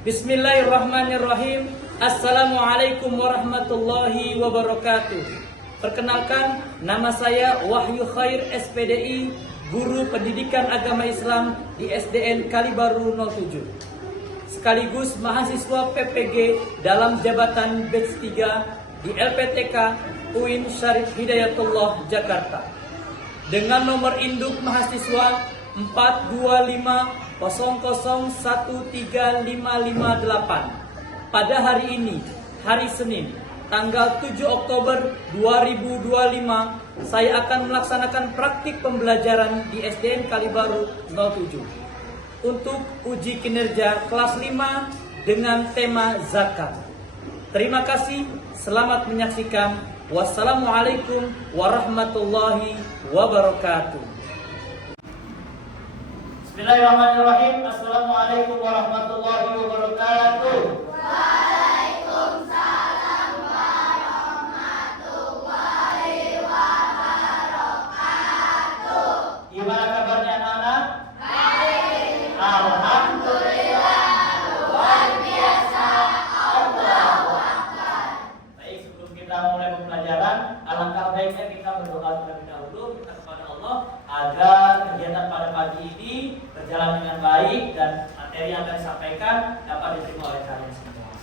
Bismillahirrahmanirrahim. Assalamualaikum warahmatullahi wabarakatuh. Perkenalkan, nama saya Wahyu Khair SPDI, Guru Pendidikan Agama Islam di SDN Kalibaru 07. Sekaligus mahasiswa PPG dalam jabatan batch 3 di LPTK UIN Syarif Hidayatullah Jakarta. Dengan nomor induk mahasiswa 42500135558. Pada hari ini, hari Senin, tanggal 7 Oktober 2025, saya akan melaksanakan praktik pembelajaran di SDN Kalibaru 07 untuk uji kinerja kelas 5 dengan tema zakat. Terima kasih, selamat menyaksikan. Wassalamualaikum warahmatullahi wabarakatuh. Bismillahirrahmanirrahim. Assalamualaikum warahmatullahi wabarakatuh. Waalaikumsalam warahmatullahi wabarakatuh. Gimana kabarnya anak-anak? Baik. Alhamdulillah. Luar biasa. Allahu Akbar. Baik, sebelum kita mulai pembelajaran, alangkah baiknya kita berdoa terlebih dahulu, kita kepada Allah agar kegiatan pada pagi ini berjalan dengan baik dan materi yang akan disampaikan dapat diterima oleh kalian semua.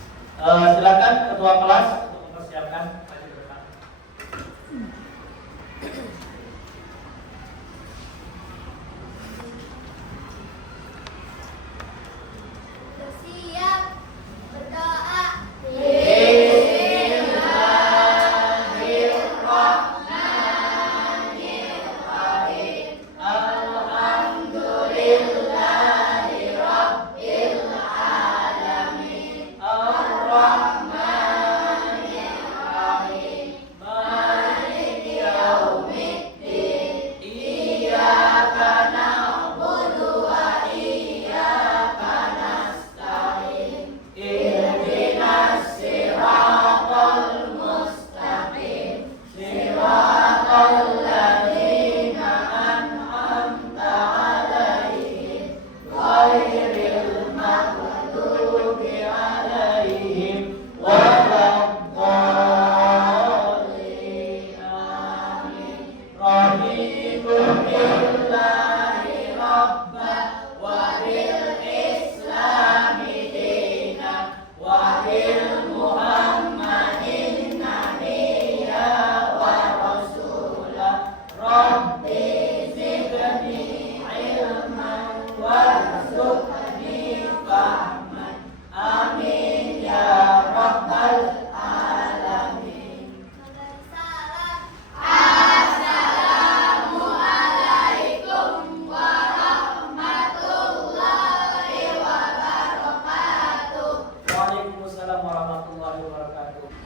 Silakan ketua kelas untuk mempersiapkan maju ke depan. Bersiap berdoa.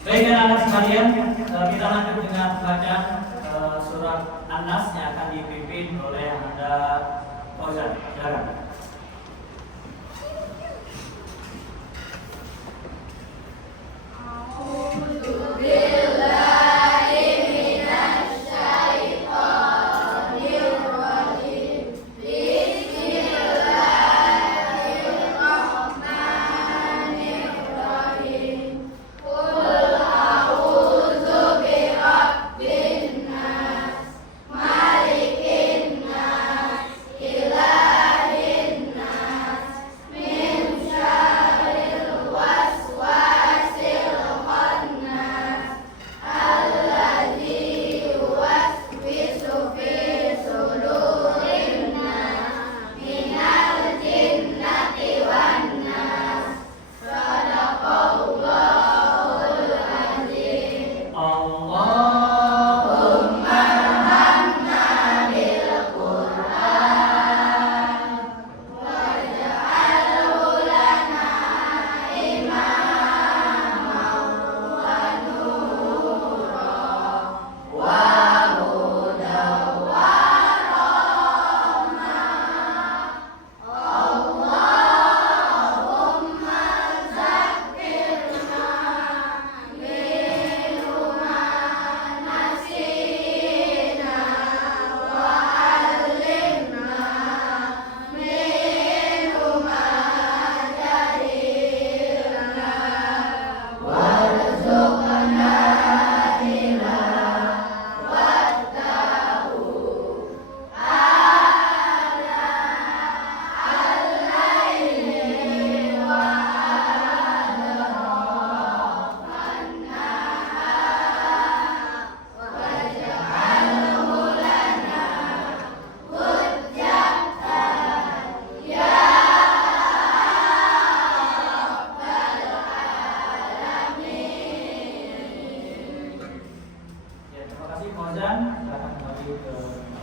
Baik anak-anak sekalian, kita lanjut dengan bacaan surat An-Nas yang akan dipimpin oleh Anda Fauzan. Silakan. Malikin nas, ilahin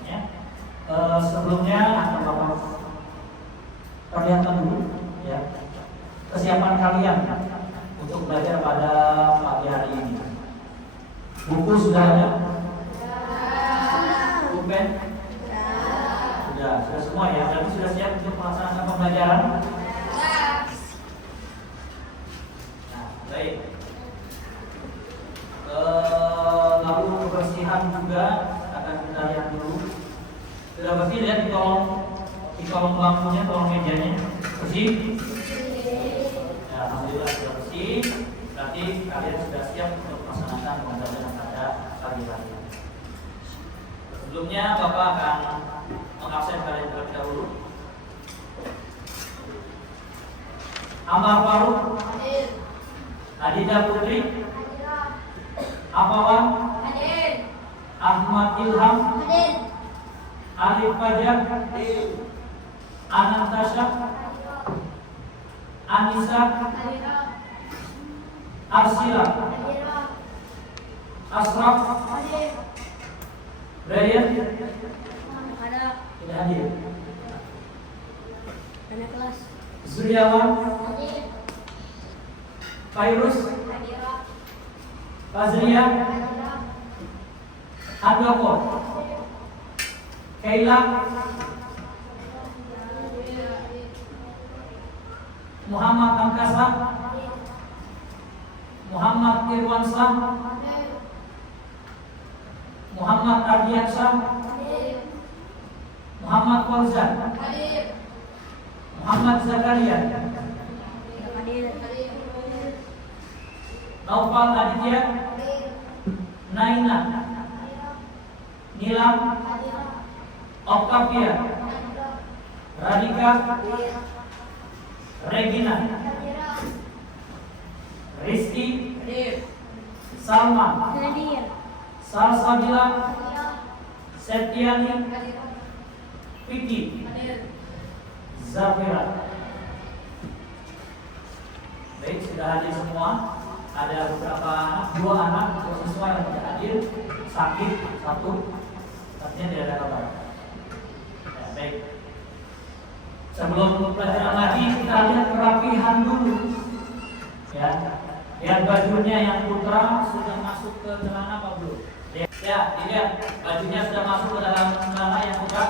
Ya. Sebelumnya Bapak perlihatkan dulu ya kesiapan kalian untuk belajar pada pagi hari ini. Buku sudah ada? Pulpen? Sudah semua ya. Berarti sudah siap untuk melaksanakan pembelajaran? Nah, baik. Lalu kebersihan juga akan kita lihat dulu. Sudah bersih lihat di kolom lampunya, kolom mejanya bersih. Ya, alhamdulillah sudah bersih. Berarti kalian sudah siap untuk melaksanakan pembelajaran pada pagi hari. Sebelumnya Bapak akan mengabsen kalian terlebih dahulu. Amar Faruk, Adida Putri, Apawan, Ahmad Ilham, Alif Fajar, Anantasya, Anissa, Arsila, Asraf, Brian, tidak hadir. Zuriawan, Fairuz, Fazria, Handoko, Kaila, Muhammad Angkasa, Muhammad Irwansyah, Muhammad Ardiansyah, Muhammad Fauzan, Muhammad Zakaria, Naufal Aditya, Naina, Nilam, Octavia, Radika, Regina, Rizky, Salma, Salsabila, Septiani, Vicky, Zafira. Baik, sudah hadir semua. Ada beberapa dua anak siswa yang tidak hadir, sakit satu, artinya tidak ada kabar. Ya, baik. Sebelum pelajaran lagi kita lihat kerapihan dulu. Ya, lihat bajunya yang putra sudah masuk ke celana apa belum? Ya, dilihat bajunya sudah masuk ke dalam celana yang putra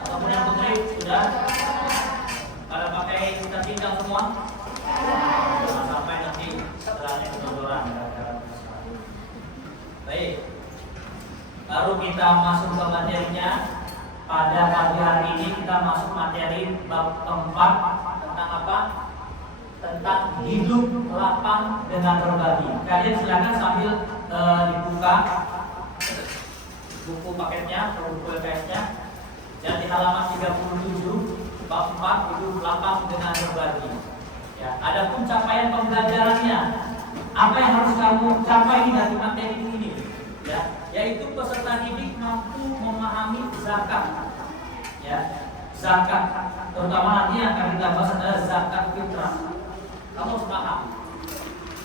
ataupun yang putri sudah. Pada pakai kita tinggal semua. Jangan sampai nanti setelahnya kedodoran. Baik. Baru kita masuk ke materinya. Pada pagi hari ini kita masuk materi bab keempat tentang apa? Tentang hidup lapang dengan berbagi. Kalian silakan sambil dibuka buku paketnya atau buku LKS-nya. Dan di halaman 37 bab 4 hidup lapang dengan berbagi. Ya, adapun capaian pembelajarannya, apa yang harus kamu capai dari materi ini? Ya, yaitu peserta didik mampu memahami zakat. Ya, zakat, terutama nanti yang akan kita bahas adalah zakat fitrah. Kamu harus paham.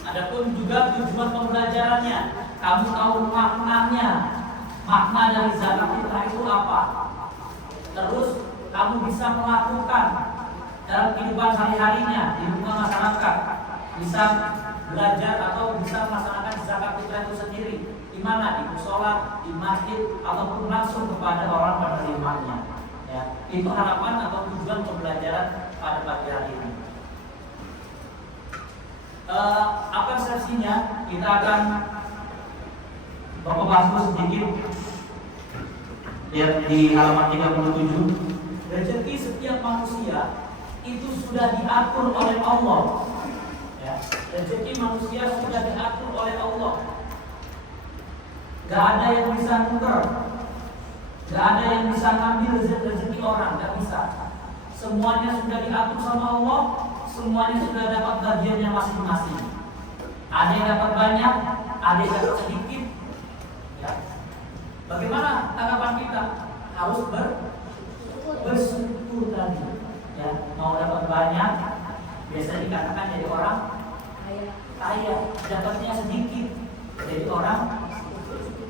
Adapun juga tujuan pembelajarannya, kamu tahu maknanya. Makna dari zakat fitrah itu apa? Terus kamu bisa melakukan dalam kehidupan sehari-harinya di lingkungan masyarakat, bisa belajar atau bisa melaksanakan zakat fitrah itu sendiri. Di mana? Di mushola, di masjid, ataupun langsung kepada orang penerimanya. Ya, itu harapan atau tujuan pembelajaran pada pagi hari ini. Apa sesinya? Kita akan bahas sedikit. Lihat di halaman 37. Rezeki setiap manusia itu sudah diatur oleh Allah. Ya, rezeki manusia sudah diatur oleh Allah. Gak ada yang bisa nuker, gak ada yang bisa ngambil rezeki orang, gak bisa. Semuanya sudah diatur sama Allah, semuanya sudah dapat bagiannya masing-masing. Ada yang dapat banyak, ada yang dapat sedikit. Ya. Bagaimana tanggapan kita? Harus bersyukur tadi. Ya, mau dapat banyak, biasa dikatakan jadi orang kaya, dapatnya sedikit, jadi orang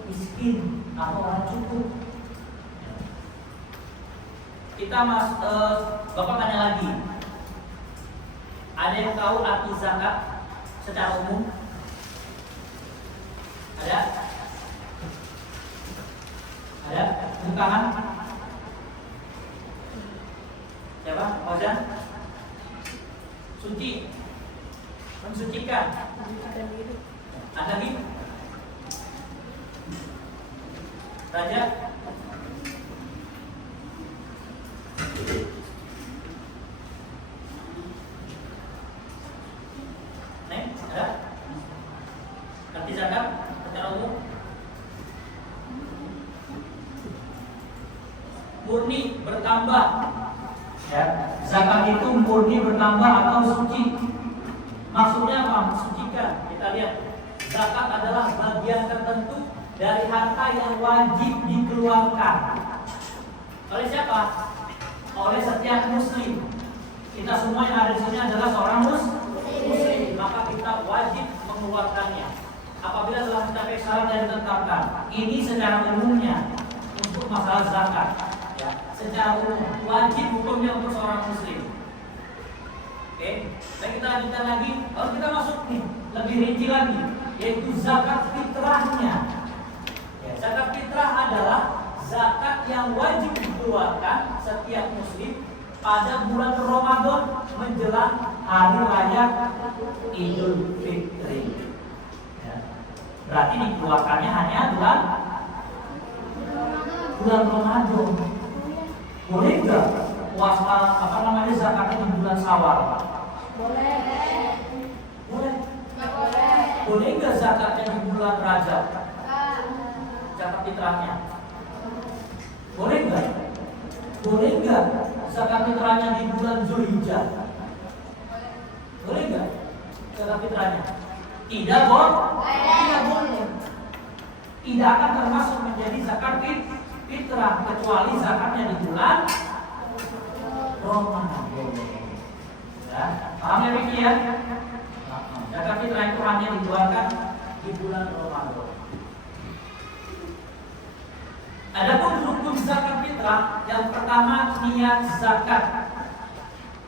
miskin atau orang cukup. Bapak tanya lagi. Ada yang tahu arti zakat secara umum? Ada? Ada? Bukan? Siapa? Fauzan? Suci. Mensucikan. Ada lagi? Raja? Neng, ada? Arti zakat secara umum? Murni bertambah. Ya, zakat itu murni bertambah atau suci. Maksudnya apa? Mensucikan. Kita lihat, zakat adalah bagian tertentu dari harta yang wajib dikeluarkan. Oleh siapa? Oleh setiap muslim. Kita semua yang ada di sini adalah seorang muslim, maka kita wajib mengeluarkannya. Apabila telah mencapai syarat yang ditetapkan, ini secara umumnya untuk masalah zakat. Ya, secara umum wajib hukumnya untuk seorang muslim. Oke, dan kita lanjutkan lagi. Kalau kita masuk nih lebih rinci lagi, yaitu zakat fitrahnya. Ya, zakat fitrah adalah zakat yang wajib dikeluarkan setiap muslim pada bulan Ramadan menjelang hari raya Idul Fitri. Ya, berarti dikeluarkannya hanya bulan Ramadan. Boleh nggak puasa zakatnya di bulan Syawal? Boleh. Boleh. Boleh. Boleh nggak zakatnya di bulan Rajab? Zakat fitrahnya. Boleh nggak? Boleh nggak zakat fitrahnya di bulan Zulhijjah? Boleh nggak zakat fitrahnya? Tidak boleh. Tidak akan termasuk menjadi zakat fitrah kecuali zakatnya di bulan Ramadan. Ya, paham ya demikian? Zakat fitrah itu hanya dikeluarkan di bulan Ramadan. Adapun hukum zakat fitrah, yang pertama niat zakat.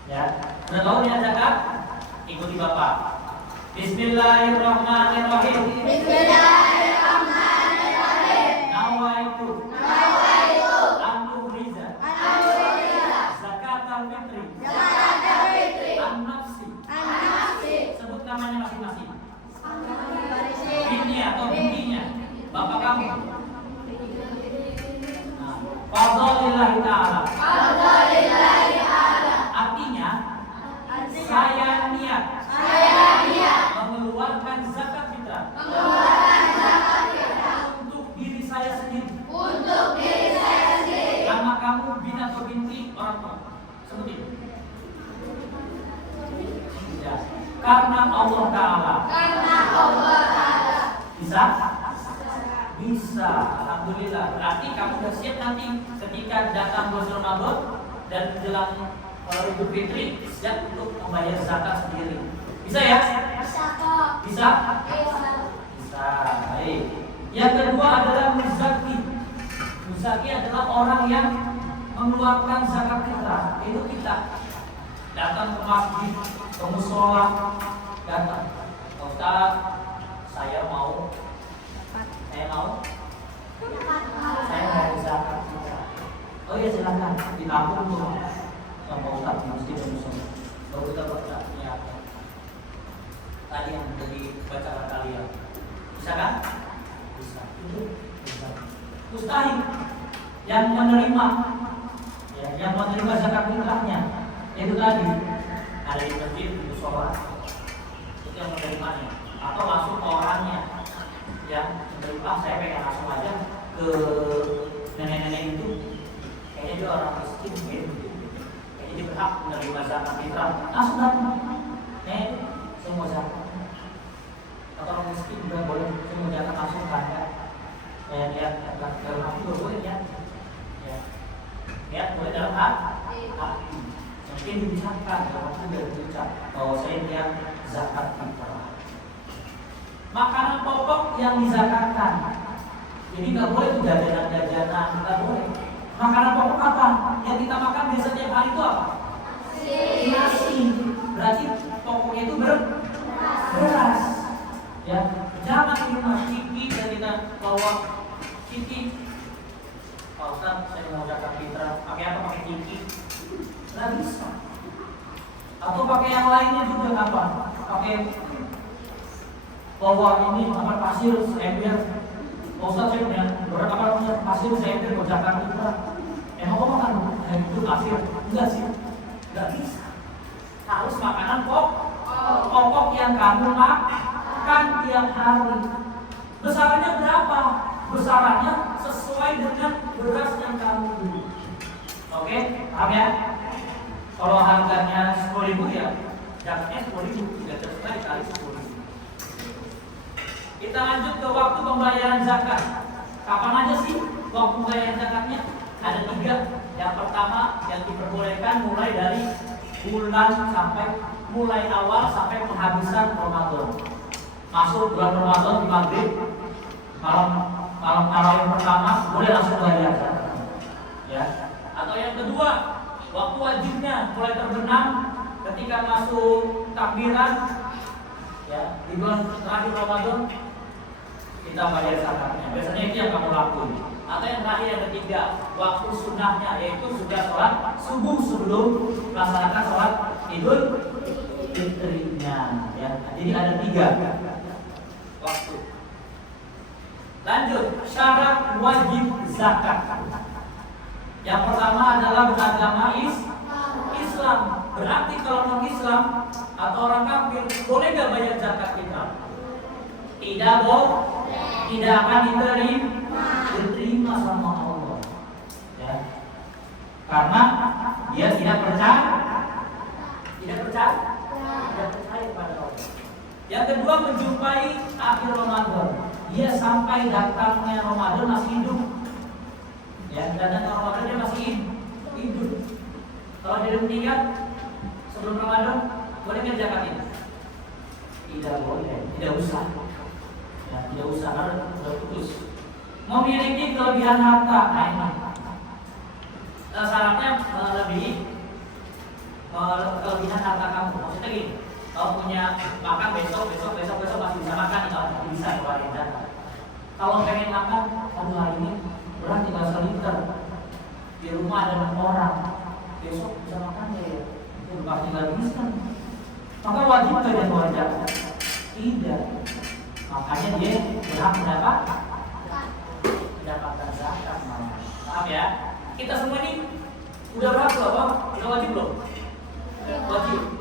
Ya, sudah tahu niat zakat? Ikuti Bapak. Bismillahirrahmanirrahim. Bismillahirrahmanirrahim. Nawaitu. Nawaitu. An-nuhriza. Zakat al-fitri. Zakat al-fitri. An-nafsi. An-nafsi. Sebut namanya masing-masing. An-nafsi. Binti atau bintinya. Bapak kamu. Fadlillahi ta'ala. Fadlillahi ta'ala. Artinya saya niat mengeluarkan zakat fitrah untuk diri saya sendiri. Nama kamu bin atau binti orang tua. Sebutin. Ya. Karena Allah Ta'ala. Bisa? Bisa. Alhamdulillah. Berarti kamu sudah siap nanti ketika datang bulan Ramadan dan menjelang Idul Fitri, siap untuk membayar zakat sendiri. Bisa ya? Bisa? Bisa. Baik. Yang kedua adalah muzaki. Muzaki adalah orang yang mengeluarkan zakat fitrah. Itu kita datang ke masjid, ke mushola, datang. Ustaz, saya mau zakat fitrah. Oh iya, silakan ditampung tuh sama Ustaz di masjid dan mushola. Baru kita baca niatnya. Tadi yang jadi bacaan kalian. Bisa kan? Bisa. Itu bisa. Mustahil yang menerima zakat fitrahnya itu tadi ada di masjid, di mushola, itu yang menerimanya, atau langsung ke orangnya yang menerima. Saya pengen langsung aja ke nenek-nenek itu, kayaknya dia orang miskin gitu, kayaknya dia berhak menerima zakat fitrah. Langsung datang, nek, saya mau zakat. Atau orang miskin juga boleh, saya mau zakat langsung kan? Saya lihat dalam hati boleh ya. Lihat boleh dalam hati. Mungkin diucapkan dalam hati dari ucap bahwa saya lihat zakat fitrah. Makanan pokok yang dizakatkan. Jadi nggak boleh tuh jajanan, nggak boleh. Makanan pokok apa? Yang kita makan biasa tiap hari itu apa? Nasi. Berarti pokoknya itu beras. Ya, jangan cuma ciki dan kita bawa ciki. Pak Ustaz, saya mau zakat fitrah. Pakai apa? Pakai ciki? Nggak bisa. Atau pakai yang lainnya juga apa? Pakai bawa ini kamar pasir seember. Pak Ustaz, saya punya beberapa kamar pasir seember mau zakat fitrah. Emang kamu makan itu pasir? Enggak sih, enggak bisa. Harus makanan pokok yang kamu makan tiap hari. Besarannya berapa? Besarannya sesuai dengan beras yang kamu beli. Oke, paham ya? Kalau harganya 10.000 ya, zakatnya 10.000, tidak terserah dikali 10.000. Kita lanjut ke waktu pembayaran zakat. Kapan aja sih waktu pembayaran zakatnya? Ada 3. Yang pertama yang diperbolehkan mulai dari bulan sampai mulai awal sampai penghabisan Ramadan. Masuk bulan Ramadan di maghrib, malam tarawih pertama boleh langsung bayar. Ya. Atau yang kedua, waktu wajibnya mulai terbenam ketika masuk takbiran, ya, di bulan terakhir Ramadan kita bayar zakatnya. Biasanya itu yang kamu lakukan. Atau yang terakhir yang ketiga, waktu sunnahnya yaitu sudah sholat subuh sebelum melaksanakan sholat Idul Fitrinya. Ya, jadi ada 3 waktu. Lanjut, syarat wajib zakat. Yang pertama adalah beragama Islam. Berarti kalau non Islam atau orang kafir boleh nggak bayar zakat fitrah? Tidak boleh. Tidak akan diterima sama Allah. Ya. Karena dia tidak percaya pada Allah. Yang kedua, menjumpai akhir Ramadan. Dia sampai datangnya Ramadan masih hidup. Ya, datangnya Ramadan dia masih hidup. Kalau dia meninggal sebelum Ramadan, boleh nggak zakatin? Tidak boleh, tidak usah. Ya, tidak usah, karena sudah putus. Memiliki kelebihan harta, nah ini syaratnya melebihi kelebihan harta kamu. Maksudnya gini, kalau punya makan besok masih bisa makan, kalau bisa keluarin zakat. Kalau pengen makan, aduh hari ini berat tinggal seliter, di rumah ada 6 orang, besok bisa makan ya, itu pasti nggak bisa. Maka wajib nggak dia keluar zakat? Tidak. Makanya dia berhak mendapatkan zakat. Maaf ya, kita semua ini udah berhak belum? Udah wajib belum?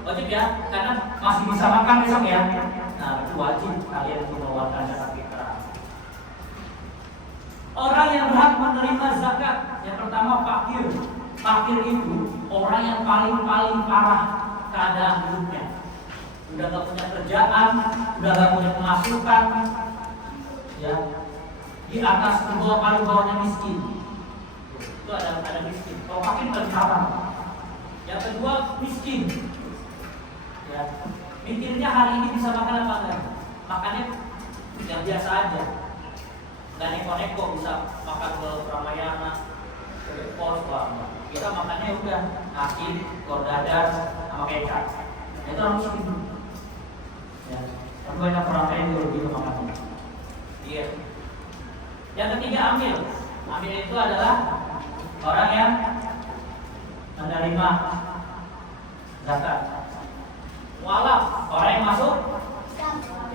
Wajib ya, karena masih bisa makan besok ya. Nah, itu wajib kalian untuk mengeluarkan zakat fitrah. Orang yang berhak menerima zakat, yang pertama fakir. Fakir itu orang yang paling parah keadaan hidupnya. Udah gak punya kerjaan, udah gak punya pemasukan, ya, di atas di bawahnya miskin. Itu ada miskin. Kalau fakir paling parah. Yang kedua miskin. Ya, mikirnya hari ini bisa makan apa enggak? Makannya yang biasa aja. Nggak neko-neko bisa makan ke Ramayana, ke pos, bang. Kita makannya udah nasi, telur dadar, sama kecap. Itu orang miskin. Ya, tapi banyak orang lain juga begitu makannya. Iya. Yang ketiga amil. Amil itu adalah orang yang menerima zakat. Walaf, orang yang masuk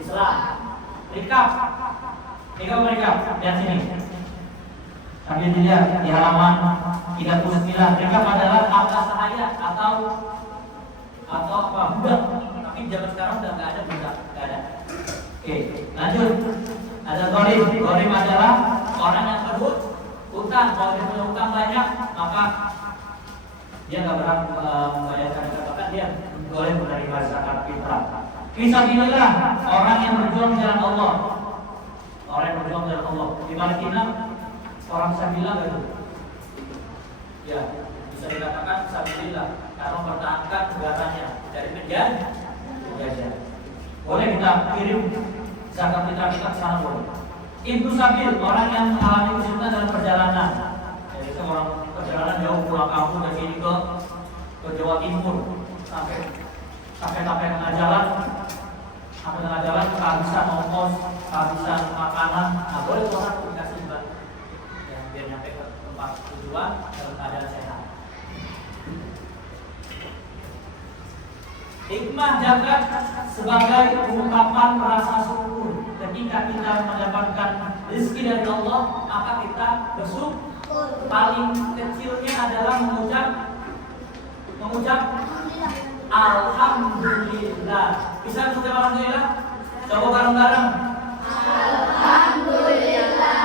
Islam. Rikab mereka lihat sini. Sambil dilihat di halaman 39. Rikab adalah harta sahaya atau apa? Budak. Tapi zaman sekarang udah nggak ada budak, nggak ada. Oke, lanjut. Ada gharim adalah orang yang berhutang. Kalau dia punya hutang banyak, maka dia nggak berhak membayarkan zakat. Dia boleh menerima zakat fitrah. Fisabilillah, orang yang berjuang di jalan Allah. Orang yang berjuang di jalan Allah. Di Palestina, orang fisabilillah nggak itu? Ya, bisa dikatakan fisabilillah karena mempertahankan negaranya dari penjajah. Boleh kita kirim zakat fitrah kita ke sana boleh. Ibnu Sabil, orang yang mengalami kesulitan dalam perjalanan. Jadi orang perjalanan jauh pulang kampung ke sini keadaan sehat. Hikmah zakat sebagai ungkapan rasa syukur. Ketika kita mendapatkan rezeki dari Allah, maka kita bersyukur. Paling kecilnya adalah mengucap alhamdulillah. Bisa mengucap alhamdulillah? Coba bareng-bareng. Alhamdulillah.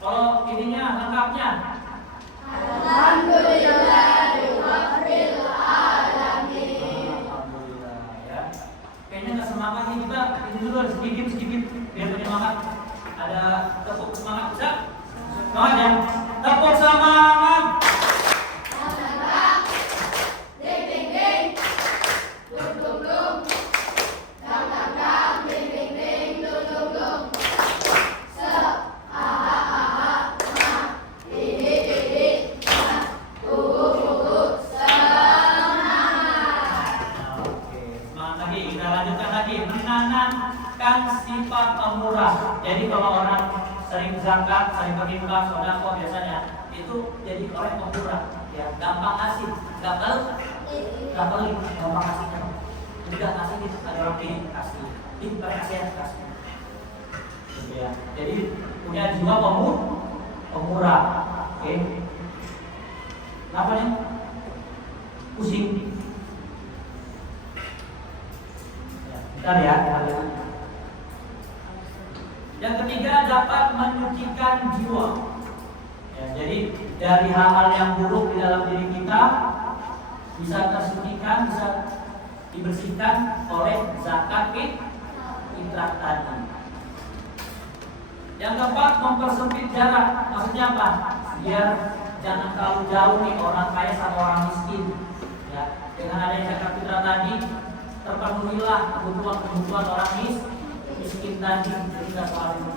Kalau ininya lengkapnya. Alhamdulillah rabbil alamin. Alhamdulillah ya. Kayaknya nggak semangat nih kita. Ini dulu sedikit biar penyemangat. Ada tepuk semangat bisa? Semangat ya. Tepuk semangat. Sifat pemurah. Jadi kalau orang sering zakat, sering berinfak, sedekah biasanya itu jadi orang pemurah. Ya, gampang kasih, nggak pelit, gampang kasihnya. Udah kasih gitu, ada orang ini kasih, ini kasih ya kasih. Gitu ya. Jadi punya jiwa pemurah. Oke. Kenapa nih? Pusing. Bentar ya, kita lihat. Yang ketiga, dapat menyucikan jiwa. Ya, jadi dari hal-hal yang buruk di dalam diri kita bisa tersucikan, bisa dibersihkan oleh zakat fitrah tadi. Yang keempat, mempersempit jarak. Maksudnya apa? Biar jangan terlalu jauh nih orang kaya sama orang miskin. Ya, dengan adanya zakat fitrah tadi terpenuhilah kebutuhan orang miskin tadi, jadi tidak selalu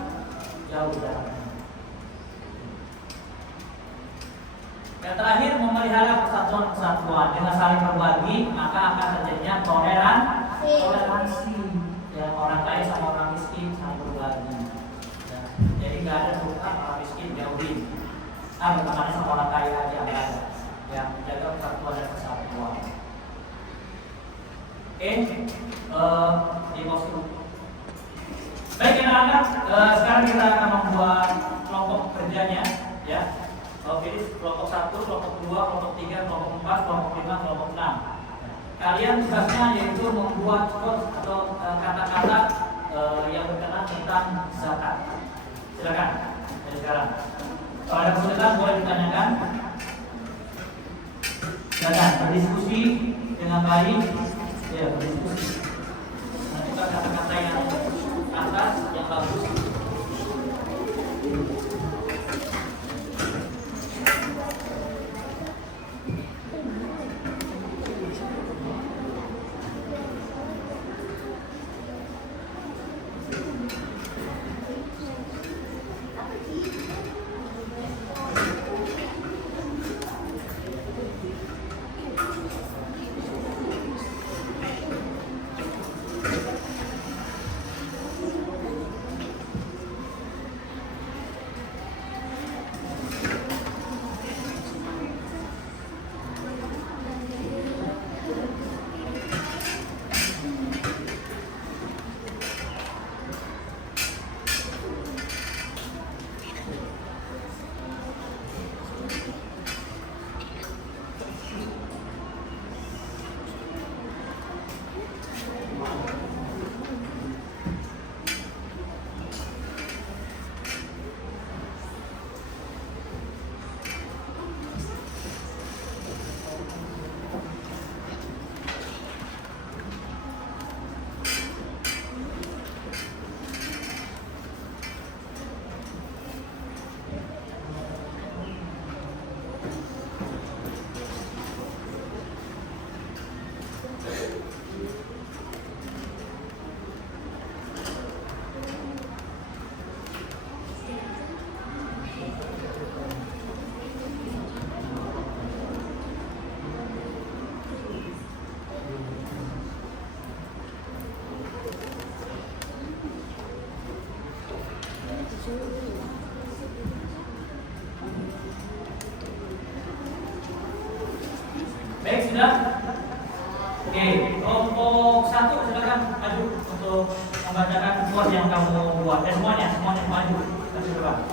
jauh jaraknya. Yang terakhir, memelihara persatuan dengan saling berbagi, maka akan terjadinya toleransi. Ya, orang kaya sama orang miskin saling berbagi. Ya, jadi nggak ada turutan orang miskin jauhin. Bertemannya sama orang kaya aja nggak ada. Ya, menjaga persatuan dan kesatuan. Di kostum. Baik anak-anak, sekarang kita akan membuat kelompok kerjanya, ya. Oke, kelompok 1, kelompok 2, kelompok 3, kelompok 4, kelompok 5, kelompok 6. Kalian tugasnya yaitu membuat quotes atau kata-kata yang berkenaan tentang zakat. Silakan. Dari sekarang. Kalau ada kesulitan boleh ditanyakan. Silakan berdiskusi dengan baik. Ya, berdiskusi. Menentukan kata-kata yang atas, yang bagus. Baik, sudah? Oke, kelompok 1 silakan maju untuk membacakan skor yang kamu buat. Semuanya maju ke depan.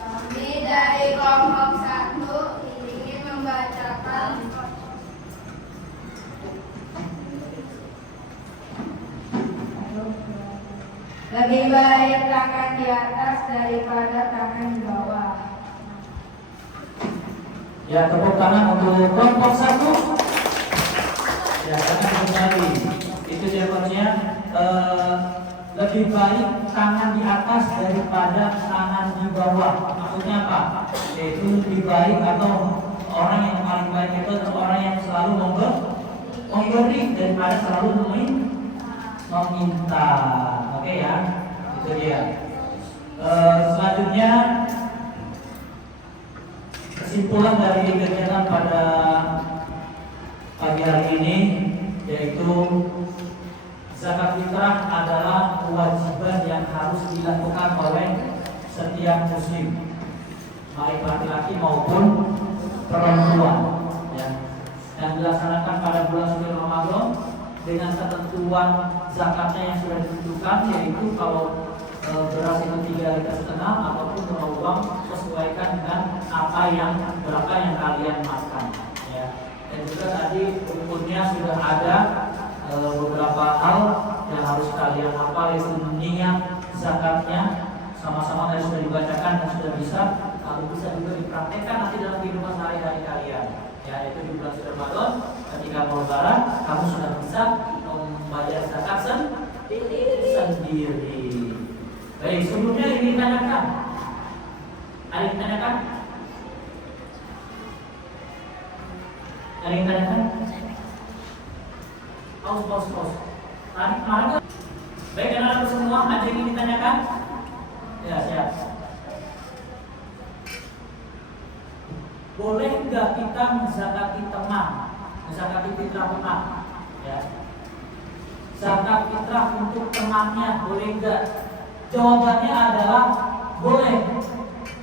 Kami dari kelompok 1 ingin membacakan lebih baik tangan di atas daripada tangan di bawah. Ya, tepuk tangan untuk kelompok 1. Ya, tangan kembali. Itu jawabannya. Lebih baik tangan di atas daripada tangan di bawah. Maksudnya apa? Yaitu lebih baik atau orang yang paling baik itu adalah orang yang selalu memberi daripada selalu meminta. Oke ya, itu dia. Selanjutnya kesimpulan dari kegiatan pada pagi hari ini yaitu zakat fitrah adalah kewajiban yang harus dilakukan oleh setiap muslim, baik laki-laki maupun perempuan, ya. Dan dilaksanakan pada bulan suci Ramadan dengan ketentuan zakatnya yang sudah ditentukan, yaitu kalau beras itu 3,5 liter ataupun kalau uang sesuaikan dengan berapa yang kalian makan, ya. Dan juga tadi rukunnya sudah ada beberapa hal yang harus kalian hafal, yaitu niat zakatnya sama-sama tadi sudah dibacakan dan sudah bisa, lalu bisa juga dipraktekkan nanti dalam kehidupan sehari-hari kalian, ya. Itu di bulan suci Ramadan ketika mau lebaran kamu sudah bisa membayar zakat sendiri. Baik, sebelumnya ini ditanyakan. Ada yang ditanyakan? Ada yang ditanyakan? Pause. Tarik mana? Baik, anak-anak semua, ada yang ingin ditanyakan? Ya, siap. Boleh nggak kita menzakati teman, menzakati fitrah teman? Ya. Zakat fitrah untuk temannya boleh nggak? Jawabannya adalah boleh,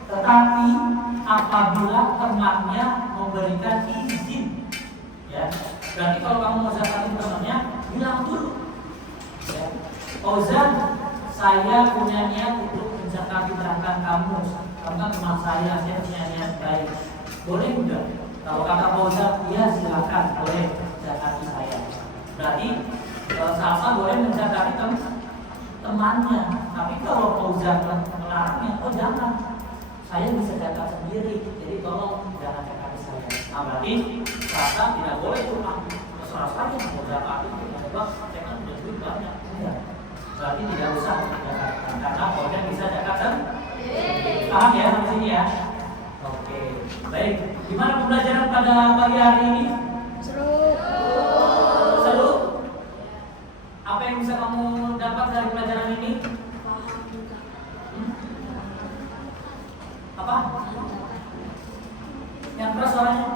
tetapi apabila temannya memberikan izin, ya. Berarti kalau kamu mau zakatin temannya, bilang dulu, ya. Fauzan, saya punya niat untuk menzakati berangkat kamu kan teman saya punya niat baik. Boleh enggak? Kalau kata Fauzan, iya silakan, boleh zakati saya. Berarti Salsa boleh menzakati temannya. Tapi kalau Fauzan melarangnya, oh jangan, saya bisa zakat sendiri, jadi tolong jangan zakati saya. Nah berarti Salsa tidak boleh cuma terserah saya mau zakatin, saya kan udah duit banyak. Enggak. Berarti tidak usah zakatkan karena Fauzan bisa zakat sendiri. Paham ya sampai sini ya? Oke. Baik, gimana pembelajaran pada pagi hari ini? Seru? Apa yang bisa kamu dapat dari pelajaran ini? Apa? Yang keras suaranya?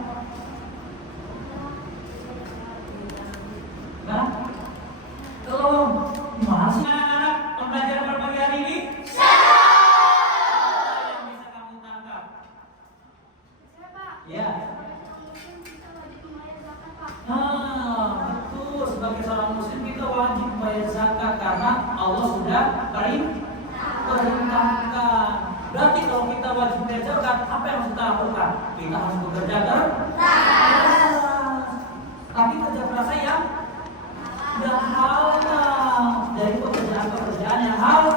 Gimana? Belum. Gimana sih anak-anak pembelajaran pada pagi hari ini? Yang bisa kamu tangkap? Ya. Betul. Sebagai seorang muslim kita wajib membayar zakat karena Allah sudah perintahkan. Berarti kalau kita wajib membayar zakat, apa yang harus kita lakukan? Kita harus bekerja keras. Tapi kerja kerasnya yang halal, dari pekerjaan yang halal.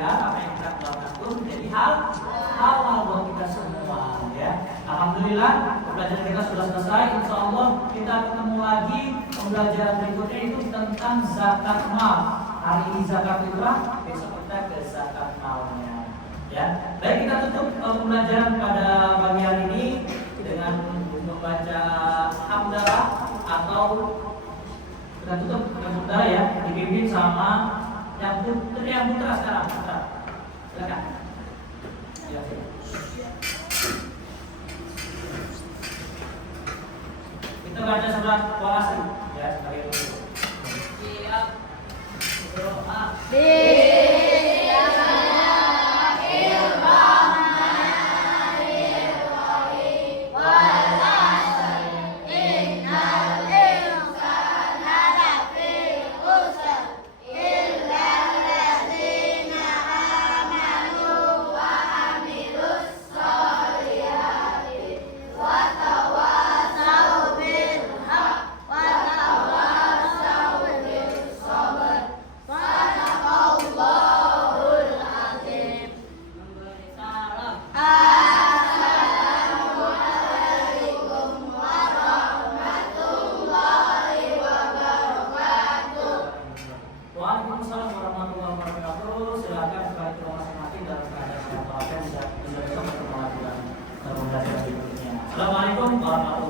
Ya, apa yang kita lakukan itu menjadi halal buat kita semua, ya. Alhamdulillah, pembelajaran kita sudah selesai. Insya Allah kita ketemu lagi pembelajaran berikutnya itu tentang zakat mal. Hari ini zakat fitrah, besok kita ke zakat malnya, ya. Baik, kita tutup pembelajaran pada pagi hari ini dengan membaca hamdalah atau kita tutup dengan hamdalah, ya, dipimpin sama yang putra sekarang. Silakan. Kita Kita baca surat Al-Asr ya sebagai penutup. Siap. Berdoa. Waalaikumsalam warahmatullahi wabarakatuh. Silakan kembali ke masing-masing dalam keadaan sehat walafiat. Bisa besok bertemu lagi dalam berikutnya. Assalamualaikum warahmatullahi wabarakatuh.